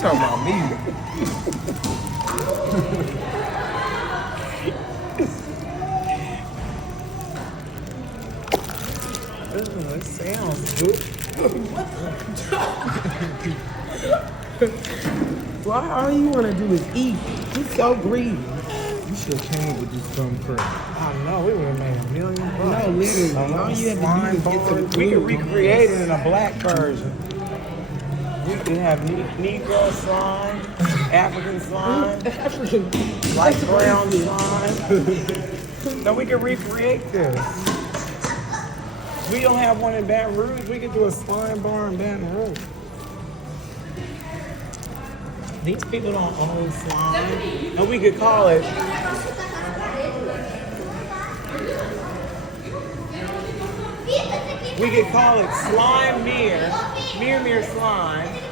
talking about me. It sounds good. Why all you want to do is eat? You're so greedy. You should have came with this crumb crab. I know, we would have made $1 million. No, literally. All you have to do is get to the We could food. recreate it in a black version. We could have Negro slime, African slime, light brown slime. No, we could recreate this. We don't have one in Baton Rouge. We could do a slime bar in Baton Rouge. These people don't own slime. And we could call it. We could call it Slime Mirror. Mirror Slime.